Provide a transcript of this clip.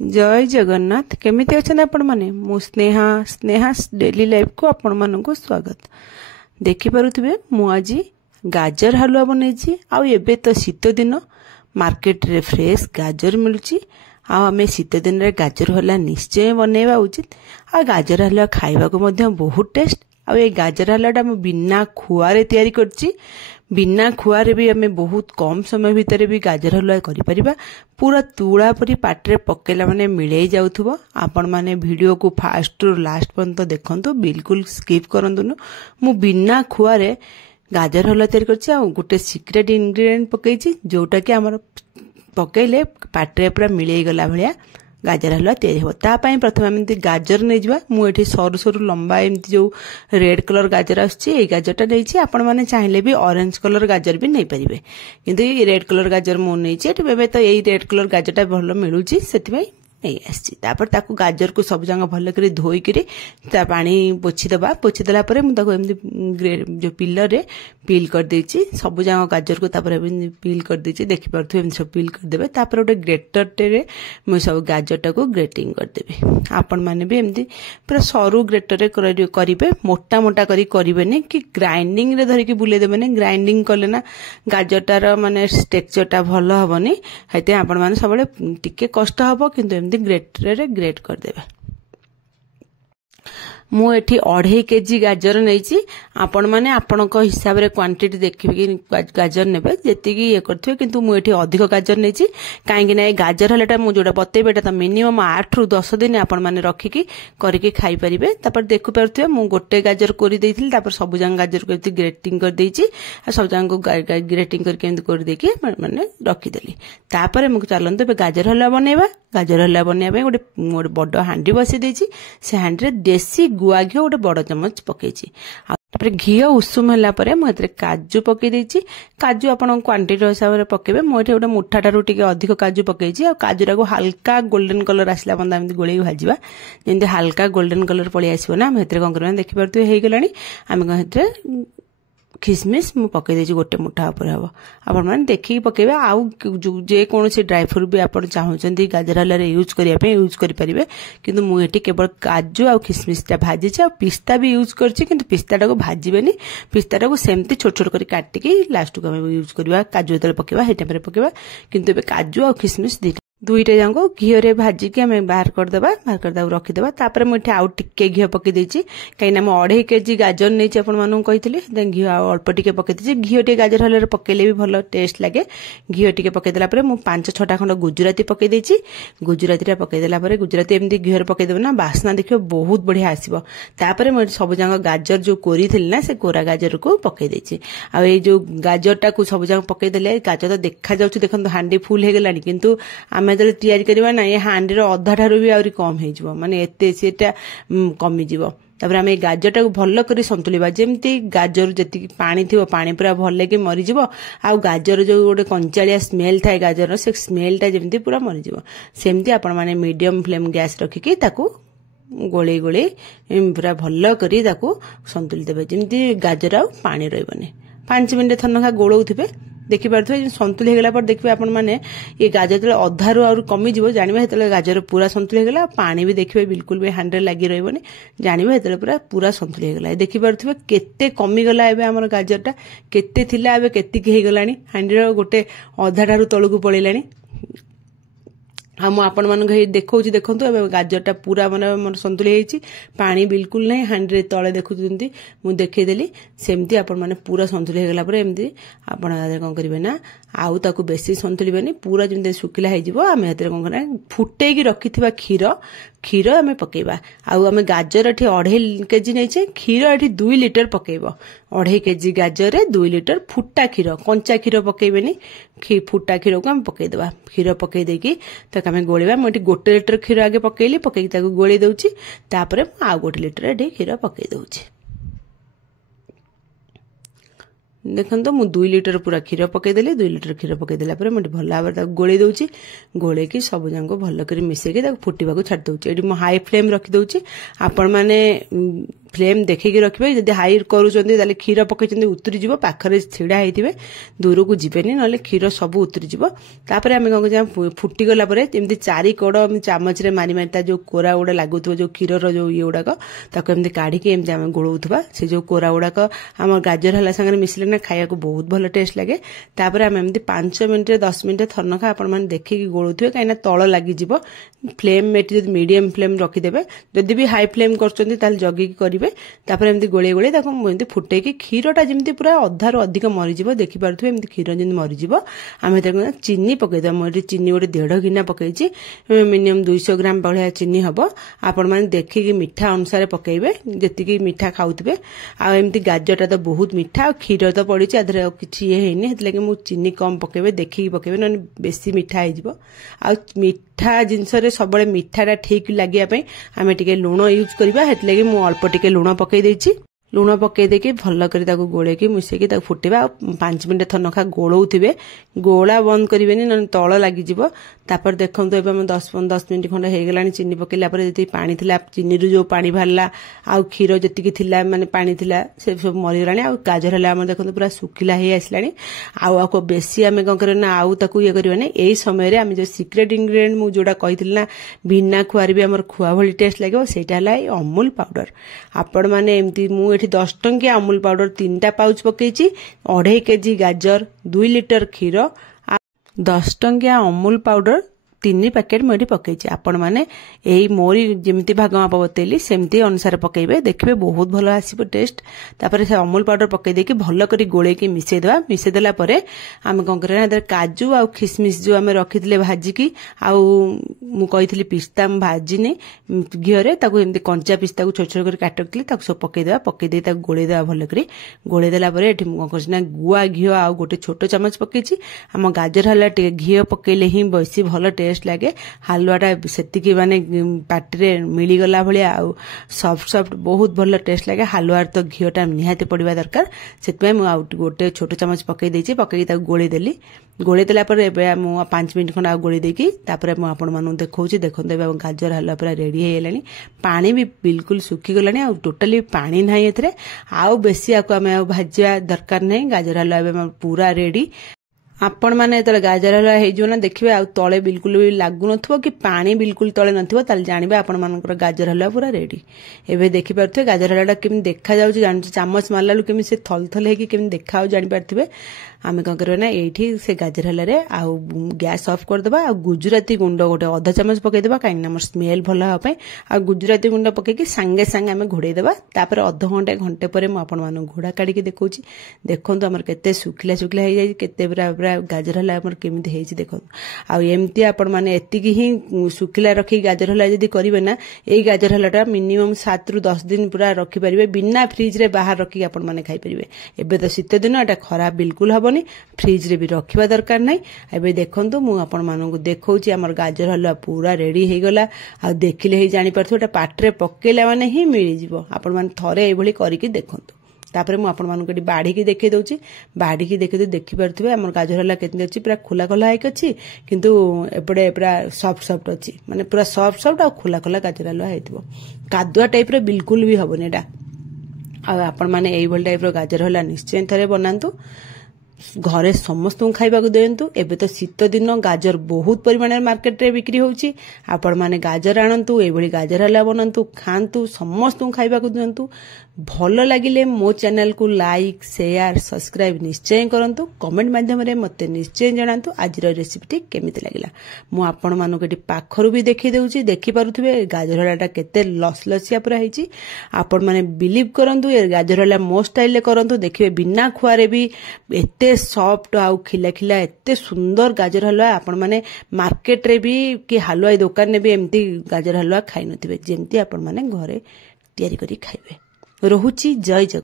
जय जगन्नाथ केमिति अछन आपण माने मु स्नेहा डेली लाइफ को आपण मानकु स्वागत। देखि पारुथिबे मु आज गाजर हलवा बनैछि। आ एबे तो शीत दिन मार्केट रे फ्रेश गाजर मिलुछि। आ हमें शीत दिन रे गाजर हलवा निश्चय बनैबा उचित। आ गाजर हलवा खाइबा को मध्य बहुत टेस्ट। आ ए गाजर हलवाटा मु बिना खुआरे तयारी करछि। बिना खुआरे भी हमें बहुत कम समय भितर भी गाजर हलवा करि परिबा। पूरा तुळा परी पाटरे पकेला माने मिलै जाउथबो। आपण माने वीडियो को फास्ट टू लास्ट पर्यंत देखंतु, बिल्कुल स्किप करंतु। मु बिना खुआरे गाजर हलवा तयारी करछि। आ गोटे सीक्रेट इंग्रेडिएंट पकेछि जोटा कि हमर पकेले पाटरे पूरा मिलै गला भलिया गाजर हलवा तैयारी हो। तापाई प्रथम एमती गाजर नहीं जावा। मुझे सरू सरू लंबा एमती जो रेड कलर गाजर आछी गाजरटा नहीं। आपण मैंने चाहिए भी ऑरेंज कलर गाजर भी नहीं पारे, किंतु ये रेड कलर गाजर मु नहीं। तो ये रेड कलर गाजरटा भल मिलूँ से नहीं आसी। तापर गाजर को सब जगह भल कर धोईक पानी पोछीदबा। पोछीदेला जो पिलर रे पील कर देछि सब जगह गाजर को पील कर देछि। देखि पारथु एम सब पील कर देबे। तापर गोटे ग्रेटर टे मु सब गाजरटा को ग्रेटिंग कर देबे। आपण माने भी एमती पूरा सरू ग्रेटर रे करिवे। मोटा मोटा करी करिवेनी कि ग्राइंडिंग रे धरि के बुले देबेनी। ग्राइंडिंग करले ना गाजरटार माने टेक्सचरटा भल हबनी। हेते आपण माने सबले टिके कष्ट हबो, किंतु एमती ग्रेटर रे ग्रेट कर देबे। मु एठी 2.5 केजी गाजर नहीं। आपण माने आपणक हिसाब रे क्वांटिटी देखिबे कि गाजर नेबे जेति कि ये करथिबे, किंतु मु एठी अधिक गाजर नहीं। काहेकि ना गाजर हलाटा मु जोडा बतेबे एटा त मिनिमम 8 रु 10 दिन आपण माने रखिकी करिके खाई परिबे। तापर देखु परथिबे मु गोटे गाजर कोरी देइथिल। तापर सब जंग गाजर को एति ग्रेटिंग कर देइछि। आ सब जंग को ग्रेटिंग करके एमति कर देकी माने रखि देली। तापर मु चलंत बे गाजर हलवा बनेबा। गाजर हलवा बनेबा गोटे बड़ हांडी बसी देइछि। से हांडी रे देसी गुआ घी गोटे बड़ चमच पकेछि। घी उषुम होला परे मु एतरे काजू पके देछि। काजू आपण क्वांटिटी हिसाब रे पकेबे। मु एठे गोटे मुठाटारू टिके अधिक काजू पकेछि। आ काजूरा को हल्का गोल्डन कलर आसला बंदा एमति गोळेई भाजिबा। जेंति हल्का गोल्डन कलर पळि आसीबो ना, हम एतरे कोन करबा देखि परतु हे गेलानी। आमे कोन एतरे खिसमिस मु पके देछि गोटे मुठा ऊपर हबो। आपण माने देखि पकेबे। आउ जे कोनोसी ड्राई फ्रूट भी आपण चाहउचंती गाजर हलवा रे यूज करिया पे यूज करि परिबे। किंतु मु एठी केवल काजू आ खिसमिसटा भाजी छै। आ पिस्ता भी यूज करछि, किंतु पिस्ताटा को भाजीबेनी। पिस्ताटा को सेमति छोट छोट करि काटिकी लास्ट को हम यूज करबा। काजू तरे पकेबा, हे टाइम रे पकेबा। किंतु बे काजू आ खिसमिस दुईटा जांको घी रे भाजी के हमें बाहर कर देबा। बाहर कर दाउ रखि देबा। तापर मु एठी आउ टिके घी पके देछि। काइना मु 2.5 केजी गाजर नै छै। आपण मानु कहितली देन घी अल्प टिके पके देछि। घी टिके गाजर हलरे पकेले भी भलो टेस्ट लागे। घी टिके पके देला परे मु 5-6टा खंड गुजराती पके देछि। गुजरातीटा पके देला परे गुजराती एमदी घी रे पके देबो ना, बासना देखियो बहुत बढ़िया आसीबो। तापर मु सब जंग गाजर जो कोरी थिल ना, से कोरा गाजर को पके देछि। आ ए जो गाजरटा को सब जंग पके देले गाजर तो देखा जाउछि। देखंतु हांडी फुल हे गेलानी, किंतु आमे जले तैयारी करबा ना ये हांडी रो अधा ठारू भी आउरी कम हे जिवो। माने एते सेटा कमी जिवो। तापर आमे गाजरटा को भल्लो करी संतुलिबा। जेमती गाजर जति पानी थिवो, पानी पूरा भल्ले के मरि जिवो। आ गाजर जो गोटे कंचालिया स्मेल थाए गाजर से स्मेलटा जेमती पूरा मरि जिवो। सेमती आपण माने मीडियम फ्लेम गैस रखिकी ताकू गोळे गोळे पूरा भल्लो करी ताकू संतुलि देबे। जेमती गाजर आ पानी रहबने। 5 मिनिट थनखा गोळौथिबे। देखि पारथबे संतुल हेगला पर देखबे आपण माने ये गाजर तले अधारू और कमी जिवो। जानिबे हेतले गाजर पूरा संतुल हेगला। पानी भी देखबे बिल्कुल भी हांडे लागी रहबने। जानिबे हेतले पूरा संतुल हेगला। देखि पारथबे केते कमी गला। एबे हमर गाजरटा केते थिला एबे केति के हेगलानी। हांडीर गोटे अधा ठारू तळकु पळेलानी। हम आपण मानक देखौछि देखंतु एबे गाजरटा पूरा माने मन संतुल हेछि। पानी बिल्कुल नै हांडीरे तळे देखुछंती। मु देखै देली सेमती आपण माने पूरा संतुल हेगला परे एमती आपण गाजर कोन करिवे ना, आउ ताकू बेसी संतुलिबेनी। पूरा जेमते सुकिला हे जिवो। आमे हेतरे कोन करना फुटेई की रखिथिबा क्षीर आमे पकेबा। आउ आमे गाजर एठी 2.5 केजी नै छै। क्षीर एठी 2 लिटर पकेबो। 2.5 केजी गाजर रे 2 लिटर फुट्टा क्षीर, कंचा क्षीर पकेबेनी। फुट्टा क्षीर को हम पके देबा। क्षीर पके देकी ताक आमे गोळेबा। मु एठी 1 लिटर क्षीर आगे पकेली। पकेकी ताकू गोळी देउची। तापरे आ 1 लिटर एठी क्षीर पके देउची। देखो मु 2 लिटर पूरा क्षीर पकईदेली। 2 लिटर क्षीर पकईदेला मुझे भल भाव गोले दूसरी गोले की सब जाक भल कर मिसेकी फुटवा छाड़ी दूसरी। ये हाई फ्लेम रखी दूसरी। आपण मैंने फ्लेम देखिकी रखिबे जदि हाई करूचंदी ताले क्षीर पकैचंदी उतरी जिवो पाखरे छिड़ा हेतिबे दूर को जिबेनी नले क्षीर सब उतरी जिवो तापर आमे कन जा फुटी गला परे जेमति चारि कोड चामच रे मारी मारी ता जो कोरा उडा लागुथबो जो क्षीर रो जो ये उडाक ताको एमति काढी के एमति आमे गोळौथबा से जो कोरा उडाक हमर गाजर हला संगे मिसले ना खाया को बहुत भलो टेस्ट लागे तापर आमे एमति 5 मिनिट 10 मिनिट थरनखा आपण माने देखिकी गोळौथबे काइना तळ लागि जिवो फ्लेम मेटी जदि मीडियम फ्लेम रखी देबे जदि भी हाई फ्लेम करचंदी ताल जगी करिवे तापर एमति गोळे गोळे ताको एमति फुटे की क्षीरटा जेमति पूरा अधा रो अधिक मरि जिवो देखि पारथु एमति क्षीर जेमति मरि जिवो आमे ताको चीनी पकै द मोटी चीनी ओटे 1.5 गिना पकैछि मिनिमम 200 ग्राम बढ़िया चीनी हबो आपण माने देखिकी मीठा अनुसार पकैबे जेतिकी मीठा खाउतबे आ एमति गाजरटा तो बहुत मीठा क्षीर तो पड़िछि अधरे किछि हे हेनी हेतले कि मु चीनी कम पकैबे देखिकी पकैबे न बेसी मीठा हे जिवो आ मीठा जिंस रे सबले मीठाटा ठीक लागिया पई आमे टिके लूण यूज करबा हेतले कि मु अल्प टिके लूण पकै दैछि लूण पकै देकी भल करी ताको गोळेकी मिसेकी ताको फुटेबा 5 मिनिट थनखा गोळौथिबे गोळा बंद करिवेनी न तळ लागि जिवो तापर देखंतु एबे हम 10 मिनिट खंड हे गेलानी चीनी पकेला पर जति पानी थिला चीनी रु जो पानी भारला आ क्षीर जति थिला माने पानी थिला से सब मरि गलानी आ गाजर हला हम देखंतु पूरा सुखिला हे आसलानी आको बेसी हमें कन करना आउ ताको ये करबे एई समय रे हम जो सीक्रेट इंग्रेडिएंट मु जोडा कहिथिल ना बिना खुआर भी हमर खुआ भली टेस्ट लागो सेटा हला अमूल पाउडर आपण माने एमती मु एठी 10 टंकिया अमूल पाउडर 3टा पाउच पकेछि 2.5 केजी गाजर 2 लिटर क्षीर 10 टंकिया अमूल पाउडर 3 पैकेट मुझे पकई आपण मैंने यही मोरी जमी भाग माप बतेली सेमती अनुसार पकेबे देखिए बहुत भल आसो टेस्ट तापर से अमूल पाउडर पकई देकी भल करी गोलेकी मिसेदेला परे आम कौन कर काजू आ खिसमिस जो आम रखी भाजिकी आउ कही पिस्ता भाजिनी घीरे एमती कंचा पिस्ता को छोट छोट कर काटली सब पकईदेवा पकईदे गोलेदेवा भल करी गोलेदेला परे कौन कर गुआ घी आ गोटे छोट चामच पकई आम गाजर हला घी पकईले ही बेसी भल टेस्ट लगे हालुआटा से माने पार्टी मिली गला भलिया आ सॉफ्ट सॉफ्ट बहुत भल टेस्ट लगे हालुआ तो घीटा निहाती पड़वा दरकार से गोटे छोट चामच पकई देछि पकई गोली देली गोली देला पर एबे मु 5 मिनिट खंड आ गोली देकी तापर मु आपण मानु देखौछि देखंत एबे गाजर हल्ला पूरा रेडी हे गेलानी पानी भी बिल्कुल सुखी गलानी आ टोटली पानी नाही एथरे आ बेसी आको हमें भाजिया दरकार नाही गाजर हल्ला एबे पूरा रेडी आपण माने तले गाजर हलवा हे जो ना देखिबे आ तळे बिल्कुल भी लागु नथबो कि पानी बिल्कुल तळे नथबो ताल जानिबे आपण मानकर गाजर हलवा पूरा रेडी एबे देखि परथे गाजर हलवाटा केम देखा जाउची जान चामच मारलालु केम से थल थल हे कि केम देखाउ जानि परथिबे आमे कन करबे ना एठी से गाजर हलवा रे आ गैस ऑफ कर देबा आ गुजराती गुंड गोटे आधा चामच पकै देबा काइन हमर स्मेल भल हा पय आ गुजराती गुंड पकै कि संगे संगे आमे घोड़े देबा तापर आधा घंटे परे म आपण मानु घोड़ा काढी के देखौची देखंतु हमर केते सुखिला सुखिला हे जाई केते पूरा गाजर हला हमर केमिति हेछि देखो आ एमती आपण माने एति की ही सुखिला रखी गाजर हला जदी करिवे ना एई गाजर हलाटा मिनिमम 7 रु 10 दिन पूरा रखि परिबे बिना फ्रिज रे बाहर रखी आपण माने खाई परिबे एबे तो शीत दिन एटा खराब बिल्कुल हबनी फ्रिज रे भी रखिबा दरकार नै एबे देखंतु मु आपण मानु को देखौची हमर गाजर हलवा पूरा रेडी हे गला आ देखिले ही जानि परथो एटा पाटरे पकेला माने ही मिली जिवो आपण माने थरे एभली करी के देखंतु तापर मु आपण मानक बाढ़ी की देखै दउची बाढ़ी की देखै देखि परथबे हमर गाजर हला केतने अछि पूरा खुला खुला है अछि किंतु एपडे पूरा सॉफ्ट सॉफ्ट अछि माने पूरा सॉफ्ट सॉफ्ट आ खुला खुला गाजर हलवा हेतबो कादुआ टाइप रे बिल्कुल भी हबोनी एटा आ आपण माने एई भल टाइप रो गाजर हला निश्चय थरे बनांतु घरे समस्त खाइबा को देंतु एबे तो शीत दिन गाजर बहुत परिमाण मार्केट रे बिक्री होउची आपण माने गाजर आनंतु एभली गाजर हला बनंतु खांतु समस्त खाइबा को देंतु भल लागिले मो चैनल को लाइक शेयर सब्सक्राइब निश्चय करंतु कमेंट माध्यम रे मते निश्चय जणांतु आज रो रेसिपी केमिति लागिला मु आपण मानु केटी पाखरु भी देखि देउची देखि पारुथबे गाजर हलाटा केते लसलसिया पूरा हेची आपण माने बिलीव करंतु ए गाजर हला मो स्टाइल ले करंतु देखिबे बिना खुआरे भी एते सॉफ्ट आउ खिला खिला एते सुंदर गाजर हलवा आपण माने मार्केट रे भी कि हलवाई दुकान ने भी एमती गाजर हलवा खाइ नथिबे जेमती आपण माने घरे तयारी करी खाइबे रहुची जय जगन्नाथ।